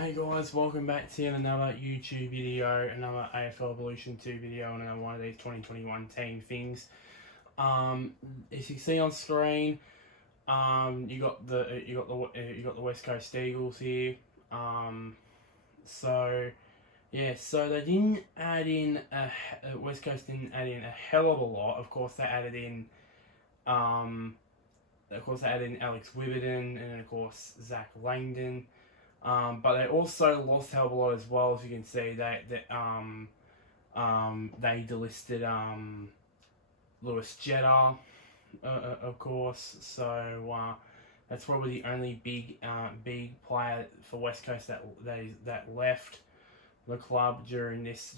Hey guys, welcome back to another YouTube video, another AFL Evolution 2 video, and another one of these 2021 team things. As you can see on screen, you got the West Coast Eagles here. So they didn't add in West Coast didn't add in a hell of a lot. Of course, they added in Alex Witherden and of course Zach Langdon. But they also lost a hell of a lot as well. As you can see, they delisted Lewis Jetta, of course. So that's probably the only big player for West Coast that left the club during this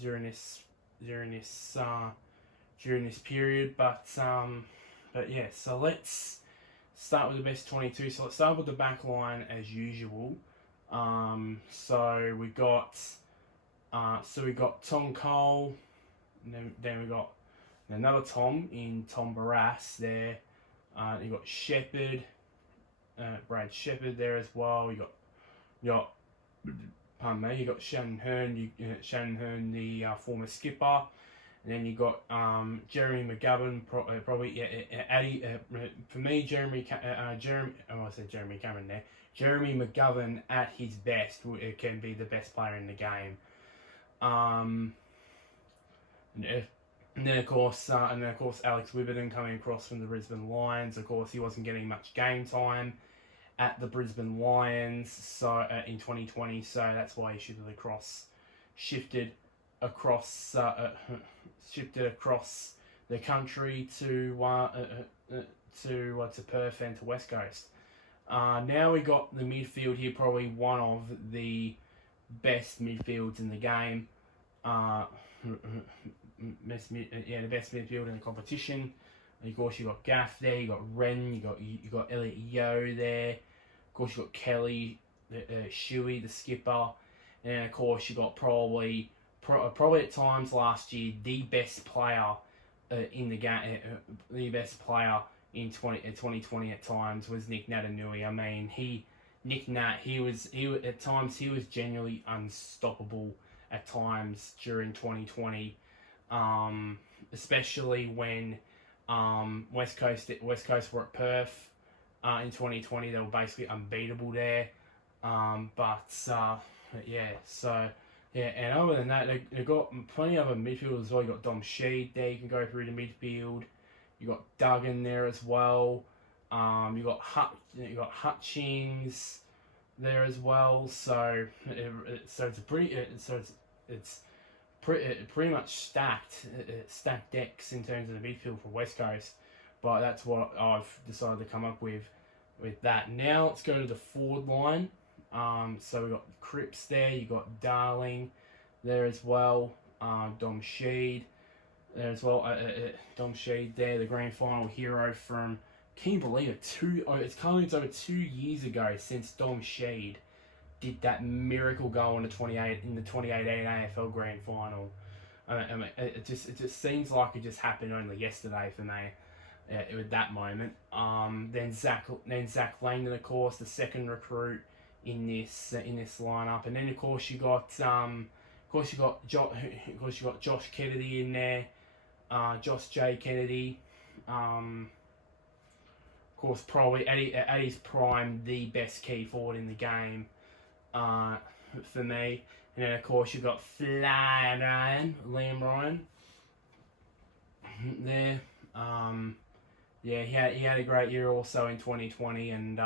period. But yeah. So let's start with the best 22. So let's start with the back line as usual. So we got Tom Cole, and then we got another Tom in Tom Barrass there. You got Shepherd, Brad Shepherd there as well. You got Shannon Hearn, the former skipper. And then you got Jeremy McGovern, probably Addy. For me, Jeremy Cameron there. Jeremy McGovern at his best can be the best player in the game. And then of course Alex Witherden coming across from the Brisbane Lions. Of course, he wasn't getting much game time at the Brisbane Lions in 2020, so that's why he shifted across the country to Perth and to West Coast. Now we got the midfield here, probably one of the best midfields in the game. The best midfield in the competition. And of course, you got Gaff there, you got Wren, you got Elliot Yeo there. Of course, you got Kelly, Shuey, the skipper, and of course, you got probably at times last year the best player in the game, the best player in 2020 at times was Nick Natanui. I mean, he was genuinely unstoppable at times during 2020, especially when West Coast were at Perth in 2020. They were basically unbeatable there. Yeah, and other than that, they've got plenty of other midfielders as well. You got Dom Sheed there, you can go through the midfield. You got Duggan there as well. You got Hutchings there as well. So it's pretty much stacked decks in terms of the midfield for West Coast. But that's what I've decided to come up with that. Now let's go to the forward line. So we got Cripps there. You got Darling there as well. Dom Sheed there as well. Dom Sheed there, the grand final hero from, can you believe it? It's over 2 years ago since Dom Sheed did that miracle goal in the 2018 AFL grand final. I mean, it just seems like it just happened only yesterday for me. With that moment. Then Zach Langdon, of course, the second recruit in this lineup, and then of course you got Josh Kennedy in there, Josh J Kennedy, of course probably at his prime the best key forward in the game, for me. And then of course you got Liam Ryan there. Yeah, he had a great year also in 2020, and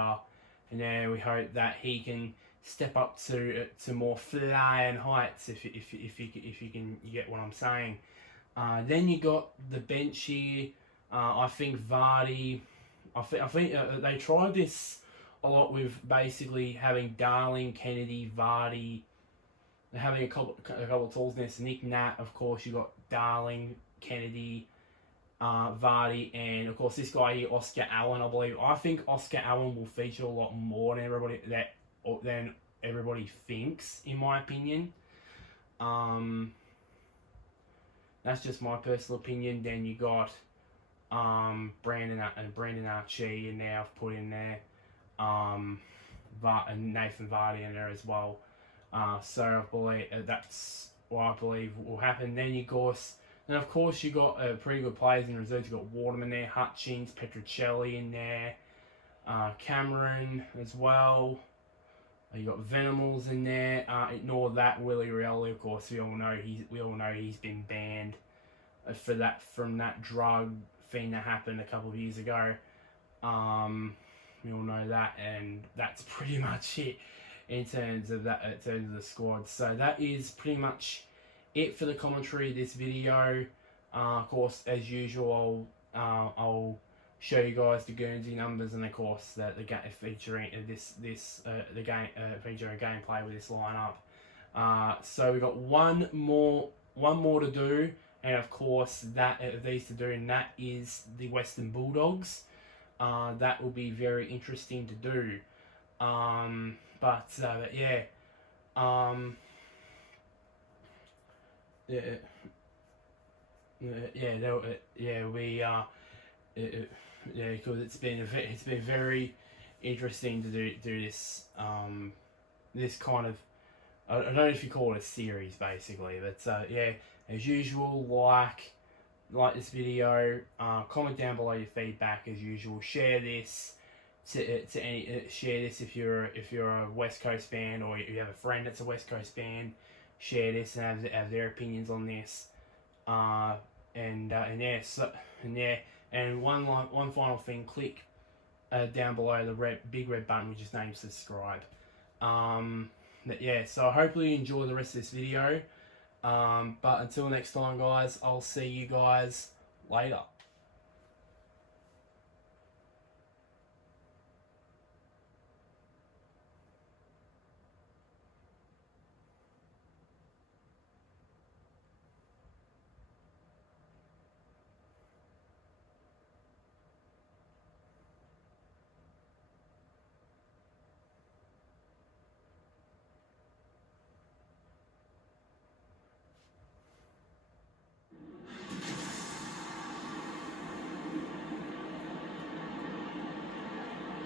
yeah, we hope that he can step up to more flying heights, if you get what I'm saying. Then you got the bench here. I think Vardy. I think they tried this a lot with basically having Darling, Kennedy, Vardy. They're having a couple of tools there. So Nick Nat, of course, you got Darling, Kennedy, Vardy, and of course this guy here, Oscar Allen, I believe. I think Oscar Allen will feature a lot more than everybody thinks, in my opinion. That's just my personal opinion. Then you got Brandon Archie, and now I've put in there and Nathan Vardy in there as well. So I believe that's what I believe will happen. Then of course you got pretty good players in reserve. You got Waterman there, Hutchings, Petruccelli in there, Cameron as well. You got Venomals in there. Ignore that Willie Rioli, of course. We all know he's been banned from that drug thing that happened a couple of years ago. We all know that, and that's pretty much it in terms of the squad. So that is pretty much it for the commentary of this video. Of course, as usual, I'll show you guys the Guernsey numbers, and of course the game featuring featuring gameplay with this lineup. So we got one more to do, and of course these to do, and that is the Western Bulldogs. That will be very interesting to do. Because it's been very interesting to do this this kind of, I don't know if you call it a series basically, but as usual, like this video, comment down below your feedback as usual, share this share this if you're a West Coast fan, or you have a friend that's a West Coast fan. Share this and have their opinions on this. And one final thing, click down below the big red button which is named subscribe. So hopefully you enjoy the rest of this video. But until next time, guys, I'll see you guys later.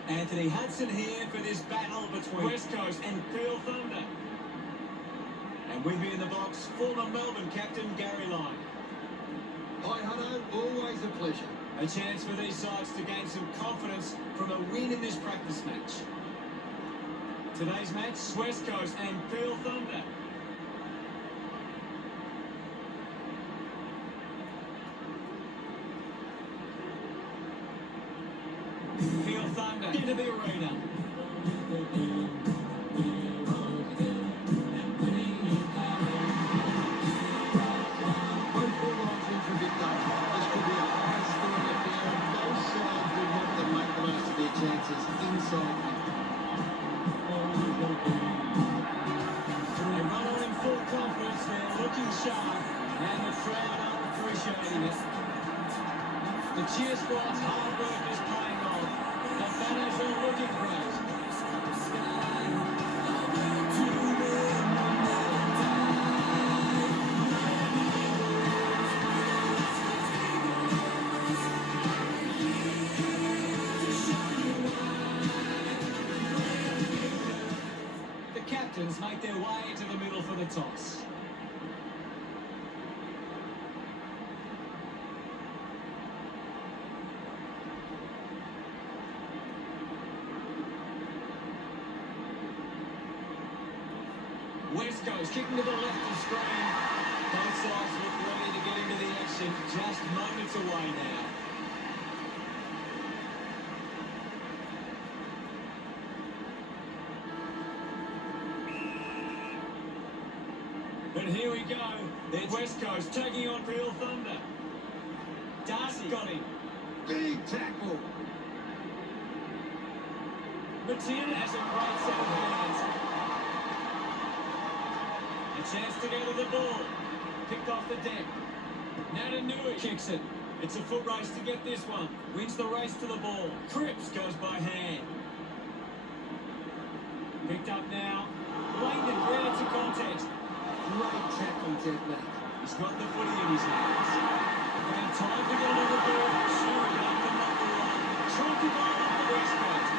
Anthony Hudson here for this battle between West Coast and Peel Thunder. And with me in the box, former Melbourne captain Gary Lyon. Hi, Hutto. Always a pleasure. A chance for these sides to gain some confidence from a win in this practice match. Today's match, West Coast and Peel Thunder. Peel Thunder into the arena. Both full lines in for Victor. This could be a high-scoring affair, and both sides will want to make the most of their chances inside. They run on in full confidence, they're looking sharp, and the crowd are appreciating it. The cheer squad's hard work is paying off. The banners are looking great. The captains make their way to the middle for the toss. West Coast kicking to the left of screen. Both sides look ready to get into the action. Just moments away now. And here we go. It's West Coast taking on Peel Thunder. Darcy got him. Big tackle. Matilda has a great set of hands. A chance to go to the ball. Picked off the deck. Natanui kicks it. It's a foot race to get this one. Wins the race to the ball. Cripps goes by hand. Picked up now. Langdon creates a context. Great tackle technique. He's got the footy in his hands. Around time to get another ball. Shooting up the number one. Trying to go off the West Coast.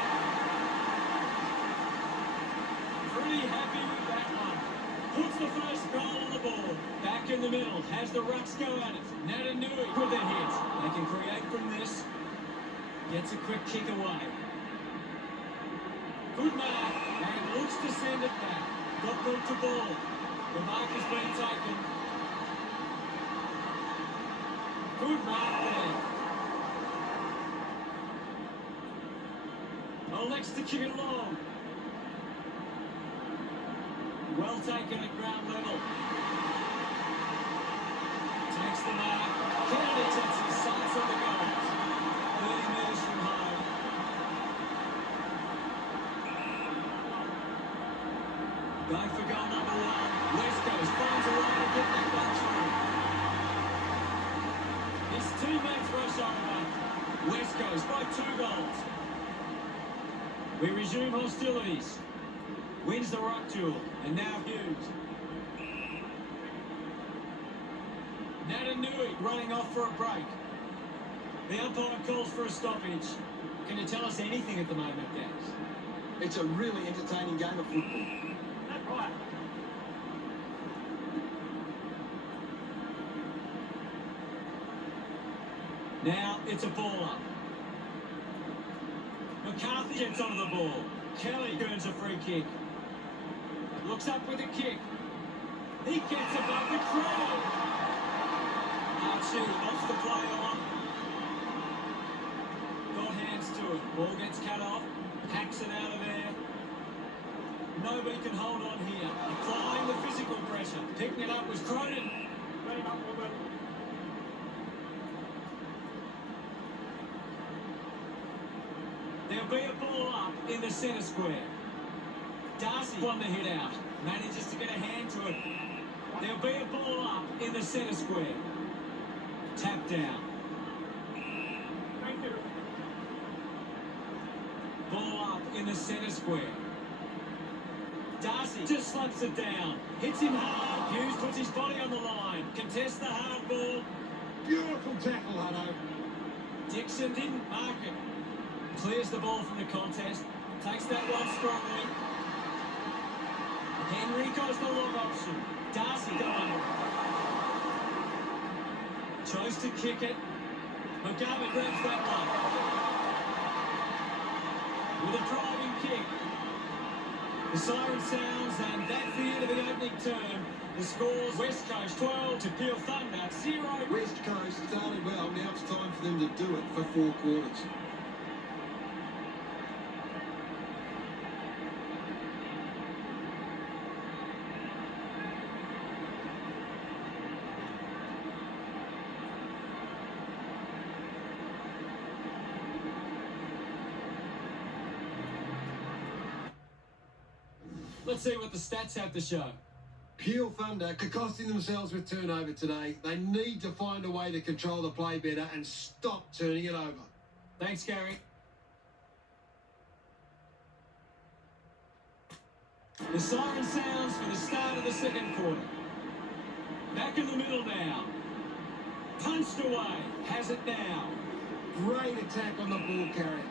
Pretty happy with that one. Puts the first goal on the board. Back in the middle, has the rucks go at it. Natanui with the hit. They can create from this. Gets a quick kick away. Good mark, and looks to send it back. Got room to ball. The mark has been taken. Good mark there. Elects to kick it along. Well taken at ground level. Takes the mark. Kennedy takes his sights on the goals. 30 metres from home. Going for goal number one. West Coast finds a way to get that one through. His teammates rush over. West Coast by 2 goals. We resume hostilities. Wins the ruck duel, and now Hughes. Natanui running off for a break. The umpire calls for a stoppage. Can you tell us anything at the moment, guys? It's a really entertaining game of football. That's right. Now it's a ball up. McCarthy gets onto the ball. Kelly earns a free kick. Looks up with a kick. He gets above the crowd. Archie wants to play on. Got hands to it. Ball gets cut off. Hacks it out of there. Nobody can hold on here. Applying the physical pressure. Picking it up was Cronin. Let him up, Robert. There'll be a ball up in the centre square. Darcy won the hit out. Manages to get a hand to it. There'll be a ball up in the centre square. Tap down. Thank you. Ball up in the centre square. Darcy just slaps it down. Hits him hard. Hughes puts his body on the line. Contests the hard ball. Beautiful tackle, Hutto. Dixon didn't mark it. Clears the ball from the contest. Takes that one strongly. Henry goes the long option. Darcy going. Chose to kick it. McGovern grabs that one. With a driving kick. The siren sounds, and that's the end of the opening term. The scores: West Coast 12 to Peel Thunder 0. West Coast started well. Now it's time for them to do it for 4 quarters. Let's see what the stats have to show. Peel Thunder costing themselves with turnover today. They need to find a way to control the play better and stop turning it over. Thanks, Gary. The siren sounds for the start of the second quarter. Back in the middle now. Punched away. Has it now. Great attack on the ball carrier.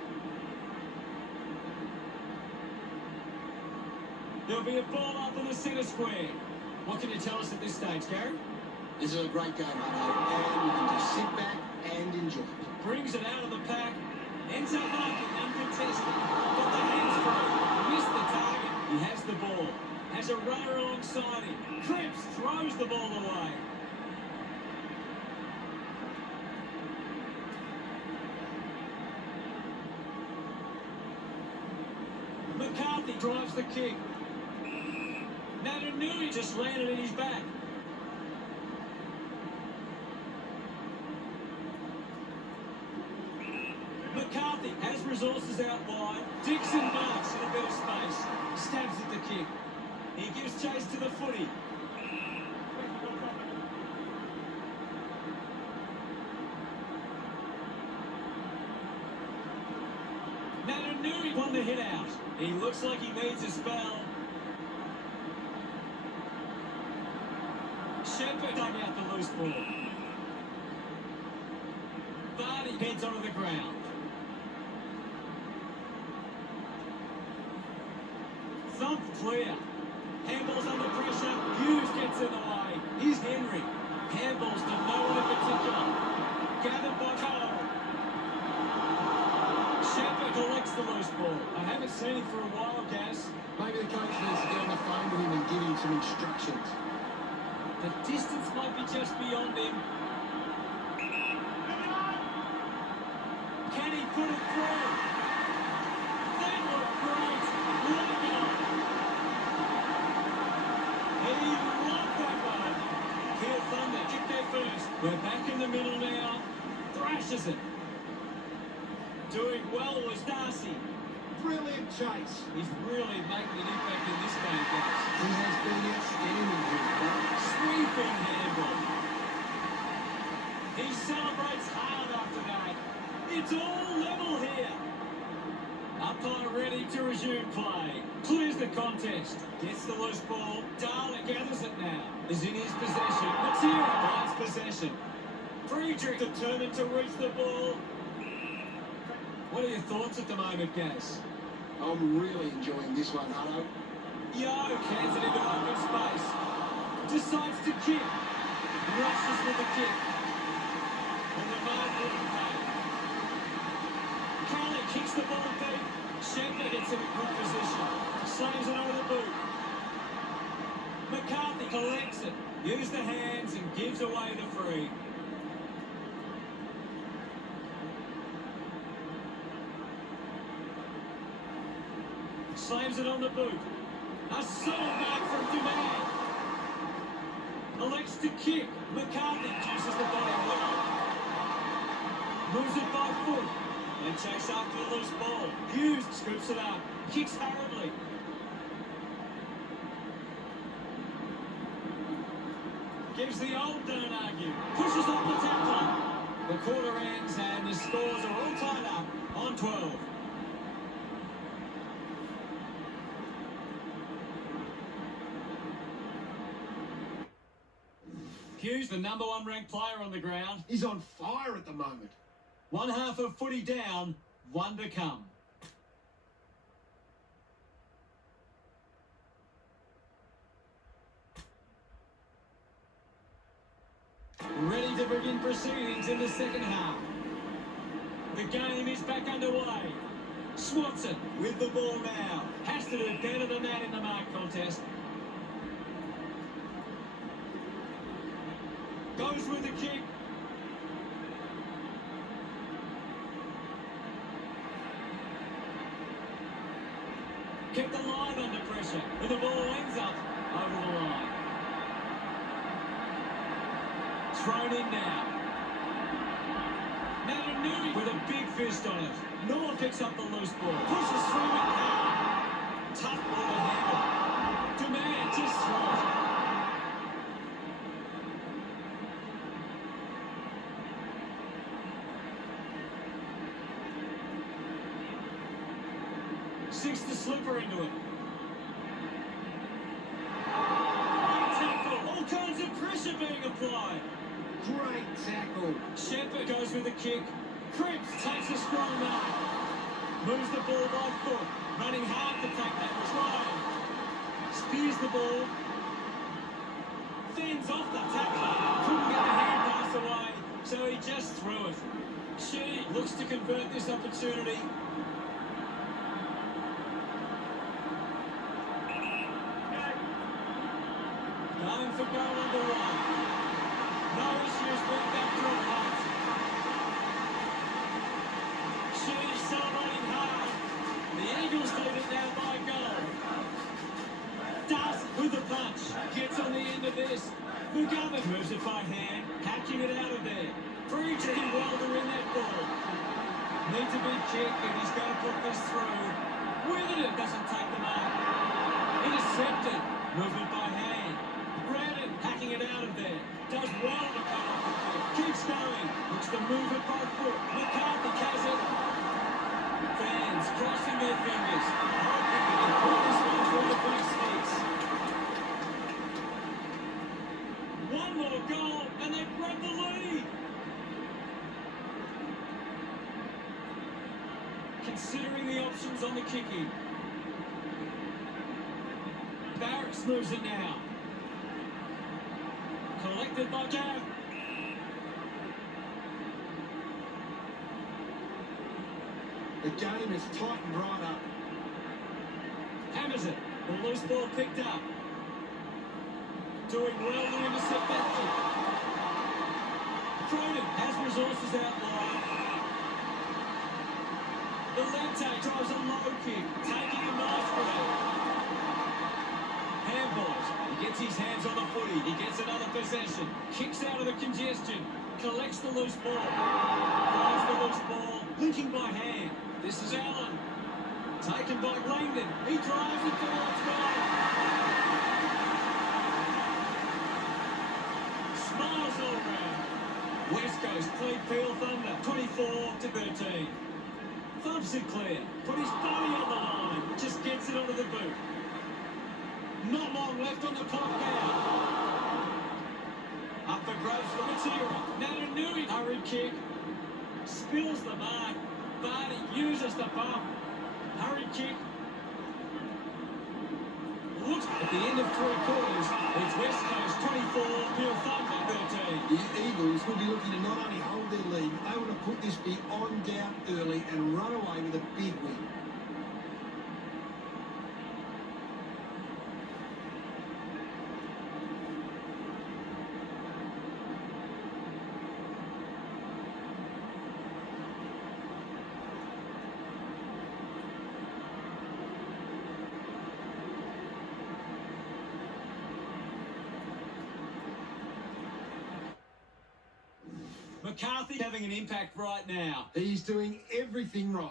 There'll be a ball up in the centre square. What can you tell us at this stage, Gary? This is a great game, Hutto, and you can just sit back and enjoy it. Brings it out of the pack. Ends up marking uncontested. Got the hands free. Missed the target. He has the ball. Has a runner alongside him. Cripps throws the ball away. McCarthy drives the kick. Natanui just landed in his back. McCarthy has resources out wide. Dixon marks in a bit of space. Stabs at the kick. He gives chase to the footy. Natanui won the hit out. He looks like he needs a spell. Shepherd dug out the loose ball. Vardy heads onto the ground. Thump clear. Handball's under pressure. in the way. Here's Henry. Handballs to no one in particular. Gathered by Cole. Shepherd collects the loose ball. I haven't seen him for a while, Gaz. Maybe the coach needs to get on the phone with him and give him some instructions. The distance might be just beyond him. Can he put it through? They look great. What a goal. He loved that one. Kill Thunder kick there first. We're back in the middle now. Thrashes it. Doing well was Darcy. Brilliant chase. He's really making an impact in this game, guys. He has been outstanding here. Sweeping handball. He celebrates hard after that. It's all level here. Umpire ready to resume play. Clears the contest. Gets the loose ball. Darla gathers it now. Is in his possession. Let's hear it. Last possession. Friedrich determined to reach the ball. What are your thoughts at the moment, Gaz? I'm really enjoying this one, Hutto. Yo hands it into open space. Decides to kick. Rushes with the kick. And the mark wouldn't pay. Kelly kicks the ball deep. Shepard gets in a good position. Slams it over the boot. McCarthy collects it. Uses the hands and gives away the free. Slams it on the boot. A solid mark from Dumas. Elects to kick. McCarthy juices the body well. Moves it by foot. They chase after the loose ball. Hughes scoops it up. Kicks hurriedly. Gives the old don't argue. Pushes off the tackler. The quarter ends and the scores are all tied up on 12. Hughes, the number one ranked player on the ground. He's on fire at the moment. One half of footy down, one to come. Ready to begin proceedings in the second half. The game is back underway. Swanson with the ball now. Has to do better than that in the mark contest. Goes with the kick. Kept alive under pressure. And the ball ends up over the line. Thrown in now. Natanui with a big fist on it. Noah picks up the loose ball. Pushes through it now. Tough ball to handle. Demand just throws it. Six to slipper into it. Great tackle. All kinds of pressure being applied. Great tackle. Shepherd goes with the kick. Cripps takes a strong mark. Moves the ball by foot. Running hard to take that try. Spears the ball. Fends off the tackler. Couldn't get the hand pass away, so he just threw it. She looks to convert this opportunity. Going for goal number one. No issues, went back to a punt. She's celebrating hard. The Eagles lead it now by goal. Does with the punch. Gets on the end of this. McGovern moves it by hand, hacking it out of there. Friedrich and Wilder in that ball. Needs a big kick and he's going to put this through. Witherden doesn't take the mark. Intercepted. Movement by hand. Brandon hacking it out of there. Does well to come off the kick. Keeps going. Looks to move it by foot. McCarthy has it. Fans crossing their fingers. Hoping they can put this one through the big sticks. One more goal and they grab the lead. Considering the options on the kicking. Barracks moves it now. Collected by Gav. The game has tightened right up. Hammers it. The loose ball picked up. Doing well to intercept that kick. Cronin has resources out wide. Valente drives a low kick, taking a nice break. Handballs. He gets his hands on the footy. He gets another possession. Kicks out of the congestion. Collects the loose ball. Drives the loose ball. Linking by hand. This is Allen. Taken by Langdon. He drives it towards goal. Smiles all round. West Coast played Peel Thunder 24-13. Thumps it clear. Put his body on the line. Just gets it onto the boot. Not long left on the clock now. Up for grabs for Matera. Natanui. Hurry kick. Spills the mark. Barty uses the bump. Hurry kick. Looks at the end of three quarters. It's West Coast 24, Peel Thunder 13. The Eagles will be looking to not only hold their lead, they want to put this beyond doubt early and run away with a big win. McCarthy having an impact right now. He's doing everything right.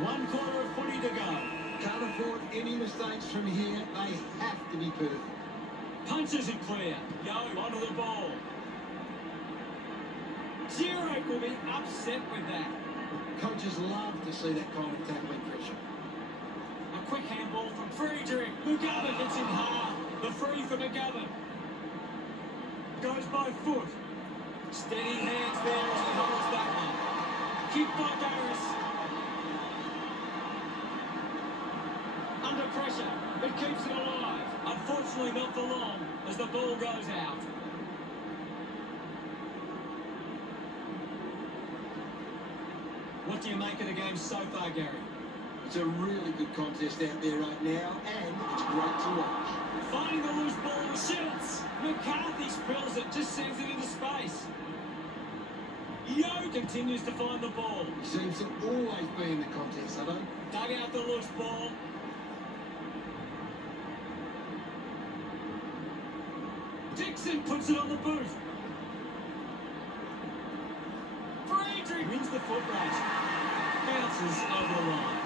One quarter of footy to go. Can't afford any mistakes from here. They have to be perfect. Punches it clear. Yo onto the ball. Zero will be upset with that. Coaches love to see that kind of tackling pressure. A quick handball from Friedrich. McGovern hits him hard. The free for McGovern. Goes by foot. Steady hands there as he holds that one. Kick by Garris. Under pressure, but keeps it alive. Unfortunately not for long as the ball goes out. What do you make of the game so far, Gary? It's a really good contest out there right now, and it's great to watch. Finding the loose ball, shoots. McCarthy spills it, just sends it into space. Yo continues to find the ball. He seems to always be in the contest, I don't. Dug out the loose ball. Dixon puts it on the boot. Friedrich wins the foot race. Bounces over the line.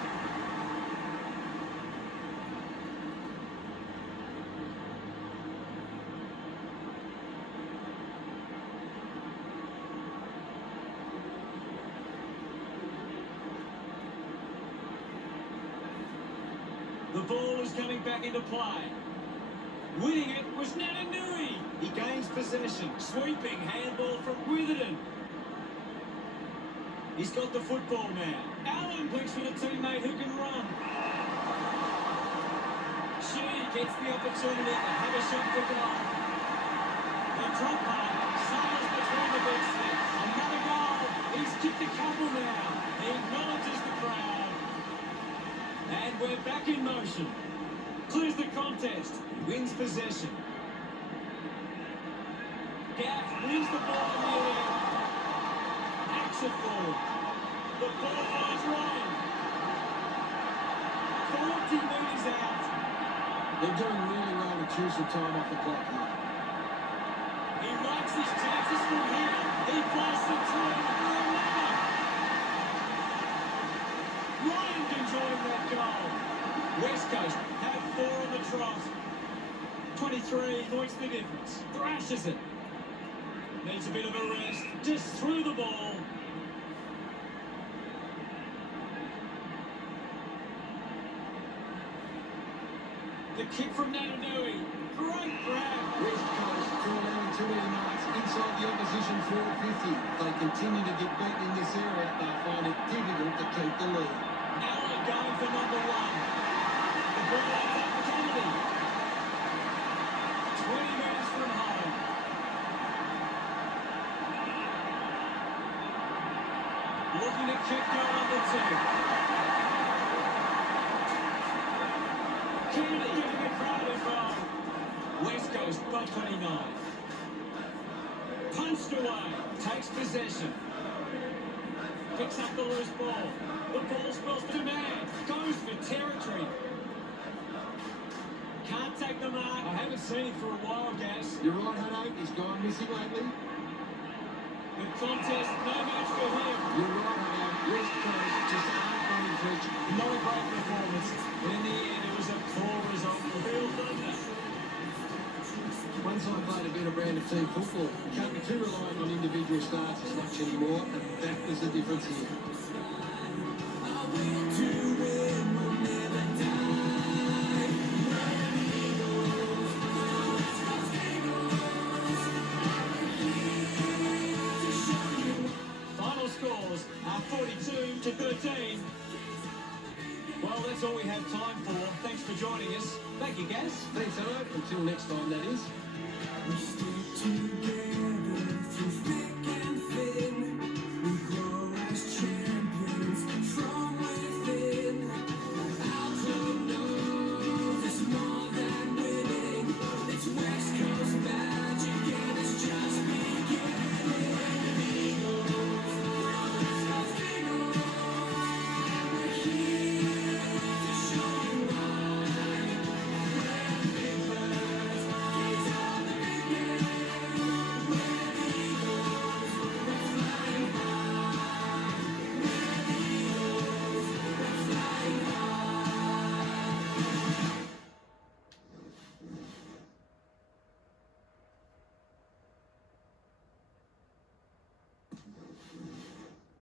The ball is coming back into play. Winning it was Natanui. He gains possession. Sweeping handball from Witherden. He's got the football now. Allen blinks with a teammate who can run. She gets the opportunity to have a shot for goal. The drop pass sails between the big sticks. Another goal. He's kicked a couple now. He acknowledges the crowd. And we're back in motion. Clears the contest. Wins possession. Gaff wins the ball in the air. Hacks it forward. The ball finds Ryan. 40 metres out. They're doing really well to choose some time off the clock here. He likes his chances from here. He blasts it through for another. Ryan can join that goal. West Coast have 4 on the trot. 23 points the difference. Thrashes it. Needs a bit of a rest. Just threw the ball. The kick from Natanui. Great grab. West Coast for allowing too many marks inside the opposition forward 50. If they continue to get beaten in this area, they'll find it difficult to keep the lead. Allen going for number one. The ball out for Kennedy. 20 metres from home. Looking to kick goal number two. Kennedy giving it crowded by West Coast by 29. Punched away, takes possession. Picks up the loose ball. The ball spells to man. Goes for territory. Can't take the mark. I haven't seen him for a while, Gas. You're right, Hutto. He's gone missing lately. The contest, no match for him. You're right, Hutto. West Coast just aren't going to reach. Not a great performance. But in the end, it was a poor result. Real thunder. One side played a better brand of team football. You can't be too reliant on individual starts as much anymore, and that was the difference here. Final scores are 42 to 13. Well, that's all we have time for. Thanks for joining us. Thank you, Gas. Thanks, Hutto. Until next time, that is.